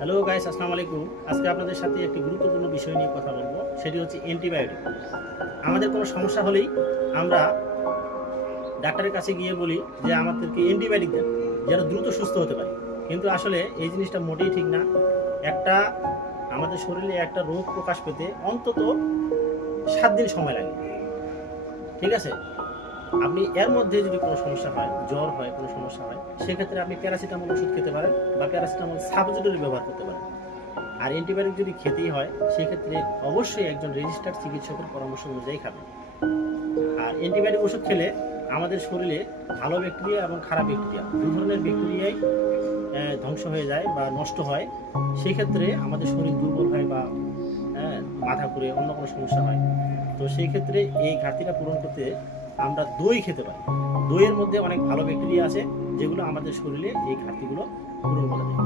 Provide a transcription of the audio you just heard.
Hello guys, আসসালামু আলাইকুম। আজকে আপনাদের সাথে একটি গুরুত্বপূর্ণ বিষয় নিয়ে কথা বলবো, সেটি হচ্ছে অ্যান্টিবায়োটিক। আমাদের কোনো সমস্যা হলেই আমরা ডাক্তারের কাছে গিয়ে বলি যে আমাদেরকে অ্যান্টিবায়োটিক দেন, যেন দ্রুত সুস্থ হতে পারি। কিন্তু আসলে এই জিনিসটা মোটেই ঠিক না। একটা আমাদের শরীরে একটা রোগ প্রকাশ পেতে অন্তত 7 দিন সময় লাগে, ঠিক আছে? আপনি এর মধ্যে যদি কোনো সমস্যা হয়, জ্বর হয়, কোনো সমস্যা হয়, সেক্ষেত্রে আপনি প্যারাসিটামল ওষুধ খেতে পারেন বা প্যারাসিটামল সাবস্টিটিউট ব্যবহার করতে পারেন। আর অ্যান্টিবায়োটিক যদি খেতেই হয়, সেক্ষেত্রে অবশ্যই একজন রেজিস্টার্ড চিকিৎসকের পরামর্শ অনুযায়ী খাবেন। আর অ্যান্টিবায়োটিক ওষুধ খেলে আমাদের শরীরে ভালো ব্যাকটেরিয়া এবং খারাপ ব্যাকটেরিয়া দুই ধরনের ব্যাকটেরিয়াই ধ্বংস হয়ে যায় বা নষ্ট হয়। সেই ক্ষেত্রে আমাদের শরীর দুর্বল হয় বা মাথা ঘুরে অন্য কোনো সমস্যা হয়। তো সেই ক্ষেত্রে এই ঘাটতিটা পূরণ করতে আমরা দই খেতে পারি। দইয়ের মধ্যে অনেক ভালো ব্যাকটেরিয়া আছে, যেগুলো আমাদের শরীরে এই ঘাটতিগুলো পূরণ করে দেয়।